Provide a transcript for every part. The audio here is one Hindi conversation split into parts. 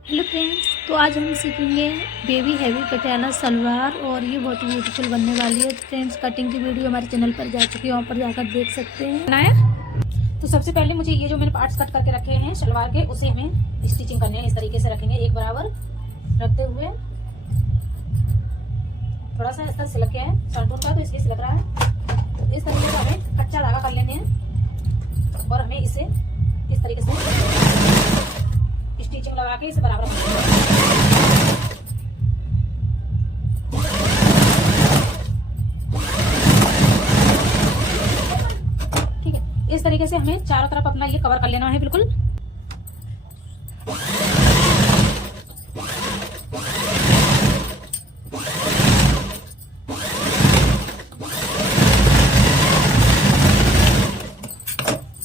हेलो फ्रेंड्स, तो आज हम सीखेंगे बेबी हैवी पटियाला सलवार और ये बहुत ही ब्यूटीफुल बनने वाली है। फ्रेंड्स, कटिंग की वीडियो हमारे चैनल पर जा चुकी है, वहाँ पर जाकर देख सकते हैं। तो सबसे पहले मुझे ये जो मैंने पार्ट्स कट करके रखे हैं सलवार के, उसे हमें स्टिचिंग करने हैं। इस तरीके से रखेंगे, एक बराबर रखते हुए। थोड़ा सा इस तरह सिलक है शर्टों का, तो इसलिए सिलक रहा है। इस तरीके से हमें कच्चा धागा कर लेने हैं और हमें इसे इस तरीके से स्टिचिंग लगा के इसे बराबर ठीक है। इस तरीके से हमें चारों तरफ अपना ये कवर कर लेना है बिल्कुल।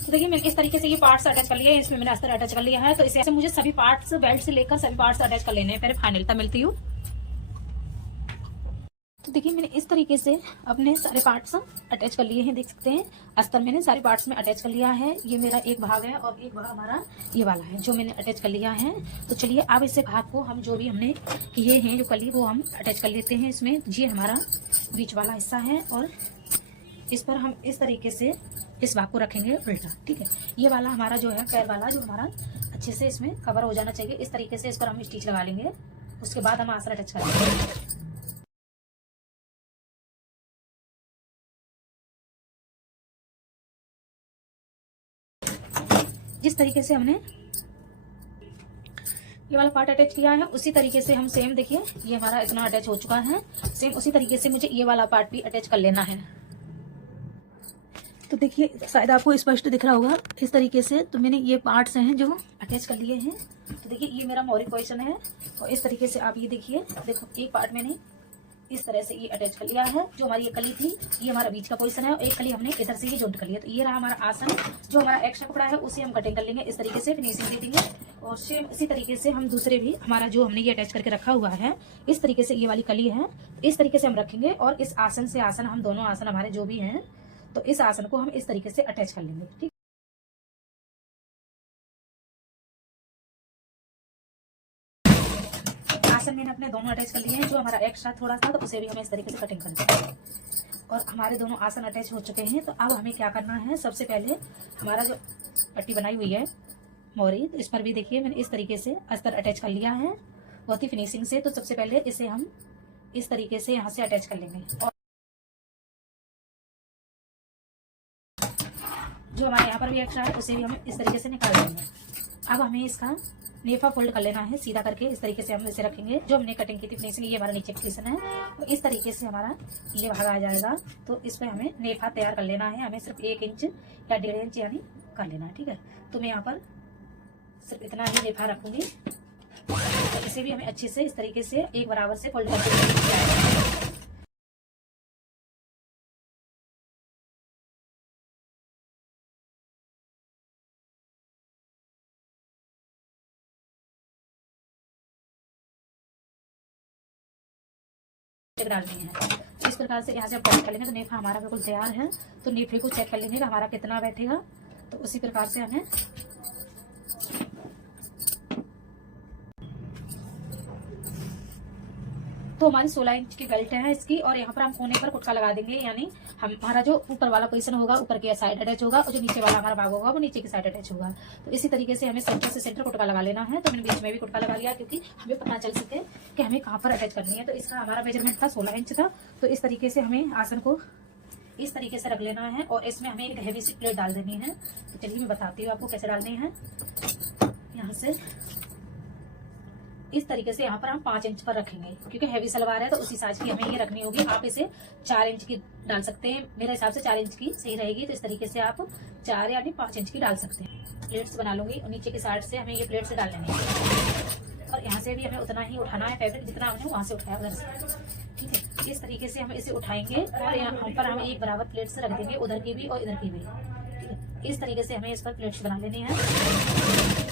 देखिए मैंने इस तरीके से ये पार्ट्स अटैच कर लिया है, इसमें मैंने अस्तर अटैच कर लिया है। तो इसे ऐसे मुझे सभी पार्ट्स बेल्ट से लेकर सभी पार्ट्स अटैच कर लेने हैं। पहले फाइनल तक मिलती हूँ। तो देखिए मैंने इस तरीके से अपने सारे पार्ट्स अटैच कर लिए हैं, देख सकते हैं। अस्तर मैंने सारे पार्ट्स में अटैच कर लिया है। ये मेरा एक भाग है और एक भाग हमारा ये वाला है जो मैंने अटैच कर लिया है। तो चलिए अब इसे भाग को हम जो भी हमने किए हैं जो कली, वो हम अटैच कर लेते हैं इसमें। ये हमारा बीच वाला हिस्सा है और इस पर हम इस तरीके से इस भाग को रखेंगे उल्टा। ठीक है, ये वाला हमारा जो है पैर वाला जो हमारा अच्छे से इसमें कवर हो जाना चाहिए। इस तरीके से इस पर हम स्टिच लगा लेंगे, उसके बाद हम आसन अटैच करेंगे। जिस तरीके से हमने ये वाला पार्ट अटैच किया है, उसी तरीके से हम सेम, देखिए ये हमारा इतना अटैच हो चुका है। सेम उसी तरीके से मुझे ये वाला पार्ट भी अटैच कर लेना है। तो देखिए शायद आपको स्पष्ट दिख रहा होगा इस तरीके से। तो मैंने ये पार्ट्स हैं जो अटैच कर लिए हैं। तो देखिए ये मेरा मोरी पोजीशन है और इस तरीके से आप ये देखिए, देखो एक पार्ट मैंने इस तरह से ये अटैच कर लिया है। जो हमारी ये कली थी, ये हमारा बीच का पोजीशन है और एक कली हमने इधर से ये जॉइंट कर लिया। तो ये रहा हमारा आसन। जो हमारा एक्स्ट्रा कपड़ा है उसे हम कटिंग कर लेंगे, इस तरीके से फिनिशिंग दे देंगे। और सेम इसी तरीके से हम दूसरे भी हमारा जो हमने ये अटैच करके रखा हुआ है, इस तरीके से ये वाली कली है, इस तरीके से हम रखेंगे। और इस आसन से आसन, हम दोनों आसन हमारे जो भी हैं, तो इस आसन को हम इस तरीके से अटैच कर लेंगे। ठीक, आसन मैंने अपने दोनों अटैच कर लिए हैं। जो हमारा एक्स्ट्रा थोड़ा सा, तो उसे भी हमें इस तरीके से कटिंग कर देंगे। और हमारे दोनों आसन अटैच हो चुके हैं। तो अब हमें क्या करना है, सबसे पहले हमारा जो पट्टी बनाई हुई है मोरी, तो इस पर भी देखिए मैंने इस तरीके से अस्तर अटैच कर लिया है बहुत ही फिनिशिंग से। तो सबसे पहले इसे हम इस तरीके से यहाँ से अटैच कर लेंगे और जो हमारे यहाँ पर भी एक्स्ट्रा है उसे भी हम इस तरीके से निकाल देंगे। अब हमें इसका नेफा फोल्ड कर लेना है सीधा करके। इस तरीके से हम इसे रखेंगे। जो हमने कटिंग की थी फिनिशिंग, ये हमारा नीचे पोजीशन है, तो इस तरीके से हमारा ये भाग आ जाएगा। तो इस पर हमें नेफा तैयार कर लेना है। हमें सिर्फ 1 इंच या 1.5 इंच यानी कर लेना है। ठीक है, तो मैं यहाँ पर सिर्फ इतना ही नेफा रखूंगी। तो इसे भी हमें अच्छे से इस तरीके से एक बराबर से फोल्ड करके डालनी है। तो इस प्रकार से यहाँ से आप कर लेंगे। तो नेफा हमारा बिल्कुल तैयार है। तो नेफे को चेक कर लेंगे कि हमारा कितना बैठेगा। तो उसी प्रकार से हमें तो हमारी 16 इंच की बेल्ट है इसकी। और यहाँ पर हम कोने पर कुटका लगा देंगे, यानी हमारा जो ऊपर वाला पोजीशन होगा ऊपर की साइड अटैच होगा और जो नीचे वाला हमारा भाग होगा वो नीचे की साइड अटैच होगा। तो इसी तरीके से हमें सेंटर से सेंटर कुटका लगा लेना है। तो मैंने बीच में भी कुटका लगा लिया, क्योंकि हमें पता चल सके कि हमें कहाँ पर अटैच करनी है। तो इसका हमारा मेजरमेंट था 16 इंच था। तो इस तरीके से हमें आसन को इस तरीके से रख लेना है और इसमें हमें एक हैवी सी प्लेट डाल देनी है। तो चलिए मैं बताती हूँ आपको कैसे डालनी है। यहाँ से इस तरीके से यहाँ पर हम 5 इंच पर रखेंगे, क्योंकि हैवी सलवार है तो उसी साइज की हमें ये रखनी होगी। आप इसे 4 इंच की डाल सकते हैं, मेरे हिसाब से 4 इंच की सही रहेगी। तो इस तरीके से आप 4 यानी 5 इंच की डाल सकते हैं। प्लेट्स बना लूंगी और नीचे की साइड से हमें ये प्लेट से डाल लेनी है। और यहाँ से भी हमें उतना ही उठाना है फैब्रिक, जितना हमने वहां से उठाया उधर से। ठीक है, इस तरीके से हम इसे उठाएंगे और यहाँ पर हम एक बराबर प्लेट से रख देंगे, उधर की भी और इधर की भी। ठीक है, इस तरीके से हमें इस पर प्लेट्स बना लेनी है।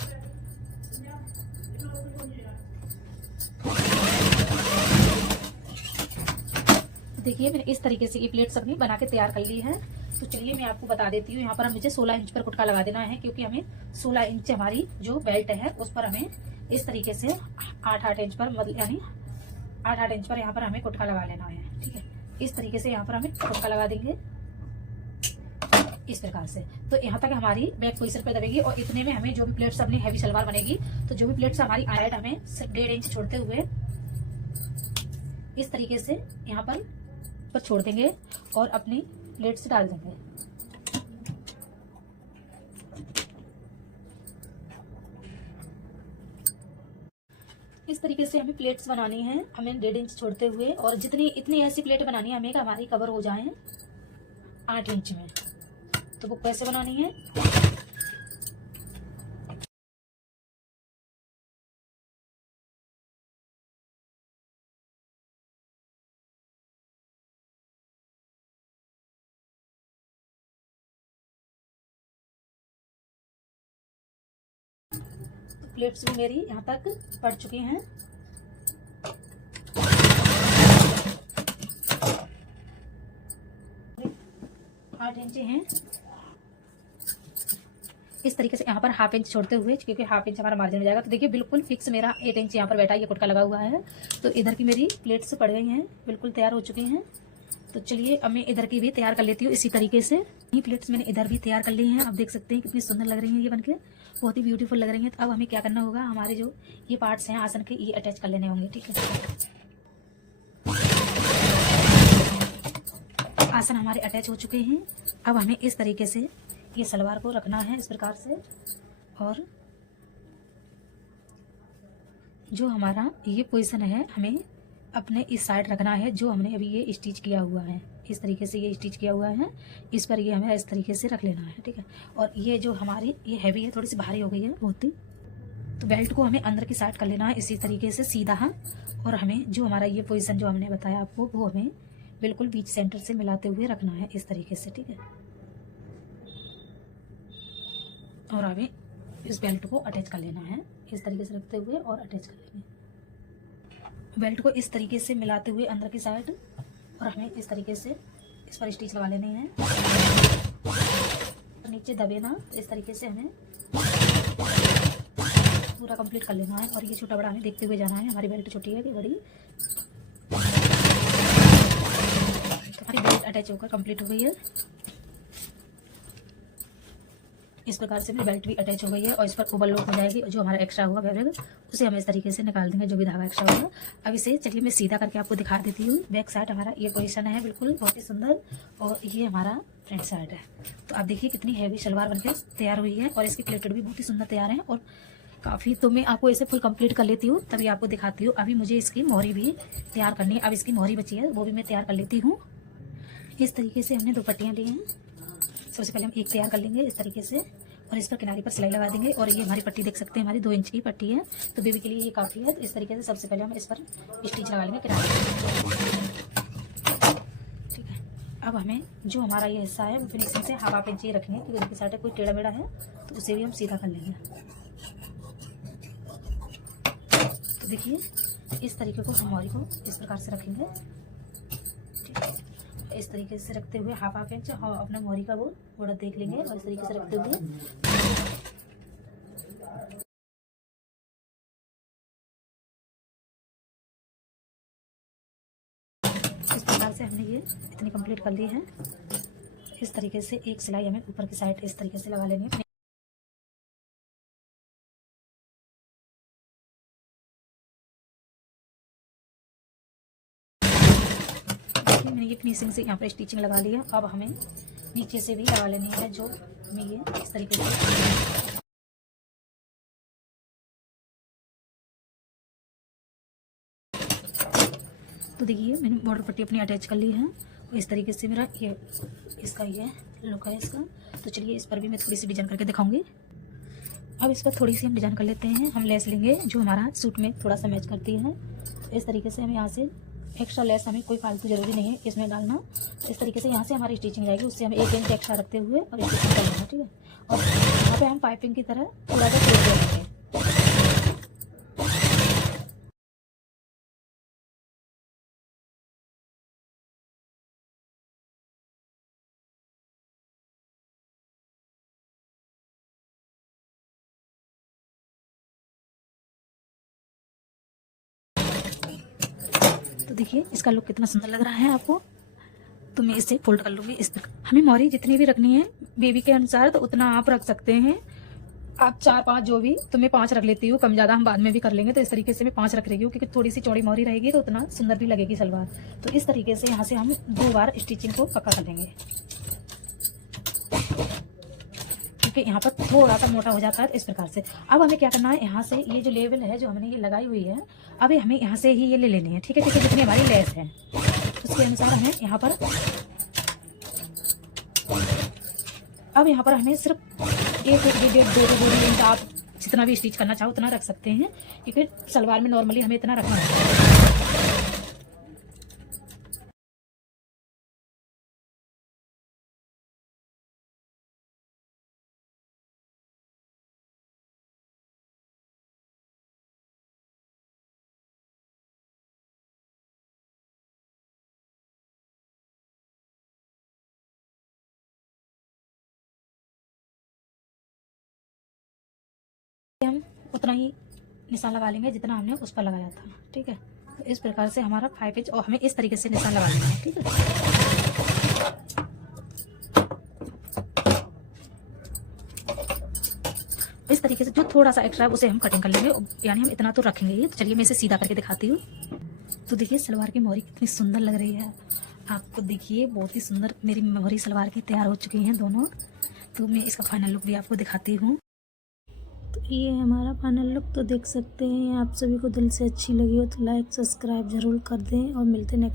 देखिए मैंने इस तरीके से ये प्लेट्स अपनी बना के तैयार कर ली है। तो चलिए मैं आपको बता देती हूँ। यहाँ पर मुझे 16 इंच पर कुटका लगा देना है, क्योंकि हमें 16 इंच हमारी जो बेल्ट है उस पर हमें इस तरीके से 8-8 इंच पर, मतलब यानी 8-8 इंच पर यहाँ पर हमें कुटका लगा लेना है। ठीक है, इस तरीके से यहाँ पर हमें कुटका लगा देंगे इस प्रकार से। तो यहाँ तक हमारी बैक पोजीशन पे दबेगी और इतने में हमें जो भी प्लेट्स अपनी हैवी सलवार बनेगी, तो जो भी प्लेट्स हमारी आयत हमें 1.5 इंच छोड़ते हुए इस तरीके से यहाँ पर छोड़ देंगे और अपनी प्लेट्स डाल देंगे। इस तरीके से हमें प्लेट्स बनानी है, हमें 1.5 इंच छोड़ते हुए, और इतनी ऐसी प्लेट बनानी है हमें कि हमारी कवर हो जाए 8 इंच में। तो वो कैसे बनानी है, प्लेट्स भी मेरी यहाँ तक पड़ चुकी हैं। आठ इंच हैं। इस तरीके से यहाँ पर 1/2 इंच छोड़ते हुए, क्योंकि 1/2 इंच हमारा मार्जिन हो जाएगा। तो देखिए बिल्कुल फिक्स मेरा 8 इंच यहाँ पर बैठा, ये कुटका लगा हुआ है। तो इधर की मेरी प्लेट्स पड़ गई हैं, बिल्कुल तैयार हो चुकी हैं। तो चलिए अब मैं इधर की भी तैयार कर लेती हूँ इसी तरीके से। ये प्लेट्स मैंने इधर भी तैयार कर ली हैं। आप देख सकते हैं कितनी सुंदर लग रही हैं ये बनके, बहुत ही ब्यूटीफुल लग रही हैं। तो अब हमें क्या करना होगा, हमारे जो ये पार्ट्स हैं आसन के, ये अटैच कर लेने होंगे। ठीक है, आसन हमारे अटैच हो चुके हैं। अब हमें इस तरीके से ये सलवार को रखना है इस प्रकार से, और जो हमारा ये पोजीशन है हमें अपने इस साइड रखना है, जो हमने अभी ये स्टिच किया हुआ है। इस तरीके से ये स्टिच किया हुआ है, इस पर ये हमें इस तरीके से रख लेना है। ठीक है, और ये जो हमारी ये हैवी है, थोड़ी सी भारी हो गई है बहुत ही, तो बेल्ट को हमें अंदर की साइड कर लेना है इसी तरीके से सीधा। और हमें जो हमारा ये पोजीशन जो हमने बताया आपको, वो हमें बिल्कुल बीच सेंटर से मिलाते हुए रखना है इस तरीके से। ठीक है, और हमें इस बेल्ट को अटैच कर लेना है इस तरीके से रखते हुए, और अटैच कर लेंगे बेल्ट को इस तरीके से मिलाते हुए अंदर की साइड। और हमें इस तरीके से इस पर स्टिच लगा लेने हैं, नीचे दबे ना, इस तरीके से हमें पूरा कंप्लीट कर लेना है। और ये छोटा बड़ा हमें देखते हुए जाना है, हमारी बेल्ट छोटी है कि बड़ी। हमारी बेल्ट अटैच होकर कंप्लीट हो गई है। इस प्रकार से मेरी बेल्ट भी अटैच हो गई है, और इस पर ओवरलोड हो जाएगी। जो हमारा एक्स्ट्रा होगा फैब्रिक, उसे हम इस तरीके से निकाल देंगे, जो भी धागा एक्स्ट्रा होगा। अब इसे चलिए मैं सीधा करके आपको दिखा देती हूँ। बैक साइड हमारा ये पोजीशन है, बिल्कुल बहुत ही सुंदर, और ये हमारा फ्रंट साइड है। तो आप देखिए कितनी हैवी सलवार बनकर तैयार हुई है, और इसकी प्लेटेड भी बहुत ही सुंदर तैयार है और काफ़ी। तो मैं आपको इसे फुल कंप्लीट कर लेती हूँ, तभी आपको दिखाती हूँ। अभी मुझे इसकी मोहरी भी तैयार करनी है। अब इसकी मोहरी बची है, वो भी मैं तैयार कर लेती हूँ। इस तरीके से हमने 2 पट्टियाँ ली हैं। सबसे पहले हम एक तैयार कर लेंगे इस तरीके से, और इस पर किनारे पर सिलाई लगा देंगे। और ये हमारी पट्टी देख सकते हैं, हमारी 2 इंच की पट्टी है, तो बेबी के लिए ये काफ़ी है। तो इस तरीके से सबसे पहले हम इस पर स्टिच लगा लेंगे किनारे पर। ठीक है, अब हमें जो हमारा ये हिस्सा है वो फिनिशिंग से 1/2 इंच ही रखेंगे, क्योंकि उनकी साइड कोई टेढ़ा मेढ़ा है तो उसे भी हम सीधा कर लेंगे। तो देखिए इस तरीके को हम मोहरी को इस प्रकार से रखेंगे। ठीक है, इस तरीके से रखते हुए 1/2 इंच और अपना मोहरी का वो बड़ा देख लेंगे, और इस तरीके से रखते हुए इस प्रकार से हमने ये इतनी कंप्लीट कर ली है। इस तरीके से एक सिलाई हमें ऊपर की साइड इस तरीके से लगा लेनी है। मैंने ये फिनिशिंग से यहाँ पर स्टिचिंग लगा ली है। अब हमें नीचे से भी लगा लेनी है, जो हमें ये इस तरीके से। तो देखिए मैंने बॉर्डर पट्टी अपनी अटैच कर ली है, और इस तरीके से मेरा ये इसका ये लुक है इसका। तो चलिए इस पर भी मैं थोड़ी सी डिजाइन करके दिखाऊंगी। अब इस पर थोड़ी सी हम डिजाइन कर लेते हैं। हम लेस लेंगे जो हमारा सूट में थोड़ा सा मैच करती है। इस तरीके से हमें यहाँ से एक्स्ट्रा लेस, हमें कोई फालतू जरूरी नहीं है इसमें डालना। इस तरीके से यहाँ से हमारी स्टिचिंग जाएगी, उससे हम 1 इंच एक्स्ट्रा रखते हुए और स्टिचिंग कर लेंगे। ठीक है, और यहाँ पे हम पाइपिंग की तरह थोड़ा सा छोड़ देंगे। तो देखिए इसका लुक कितना सुंदर लग रहा है आपको। तो मैं इसे फोल्ड कर लूँगी इस तरह। हमें मोहरी जितनी भी रखनी है बेबी के अनुसार तो उतना आप रख सकते हैं। आप 4-5 जो भी, तो मैं 5 रख लेती हूँ, कम ज़्यादा हम बाद में भी कर लेंगे। तो इस तरीके से मैं 5 रख रही हूँ क्योंकि थोड़ी सी चौड़ी मोहरी रहेगी तो उतना सुंदर भी लगेगी सलवार। तो इस तरीके से यहाँ से हम 2 बार स्टिचिंग को पक्का कर लेंगे क्योंकि यहाँ पर थोड़ा सा मोटा हो जाता है। तो इस प्रकार से अब हमें क्या करना है, यहाँ से ये जो लेवल है जो हमने ये लगाई हुई है, अब हमें यहाँ से ही ये ले लेनी है। ठीक है, जितनी हमारी लेस है उसके अनुसार हमें यहाँ पर, अब यहाँ पर हमें सिर्फ 1-1.5-2 इंच आप जितना भी स्टिच करना चाहो उतना रख सकते हैं क्योंकि सलवार में नॉर्मली हमें इतना रखना है। हम उतना ही निशान लगा लेंगे जितना हमने उस पर लगाया था। ठीक है, तो इस प्रकार से हमारा 5 इंच और हमें इस तरीके से निशान लगा लेना है। ठीक है, इस तरीके से जो थोड़ा सा एक्स्ट्रा है उसे हम कटिंग कर लेंगे, यानी हम इतना तो रखेंगे ही। तो चलिए मैं इसे सीधा करके दिखाती हूँ। तो देखिए सलवार की मोहरी कितनी सुंदर लग रही है आपको। देखिए बहुत ही सुंदर मेरी मोहरी सलवार की तैयार हो चुकी हैं दोनों। तो मैं इसका फाइनल लुक भी आपको दिखाती हूँ। तो ये हमारा फाइनल लुक तो देख सकते हैं। आप सभी को दिल से अच्छी लगी हो तो लाइक सब्सक्राइब ज़रूर कर दें और मिलते हैं नेक्स्ट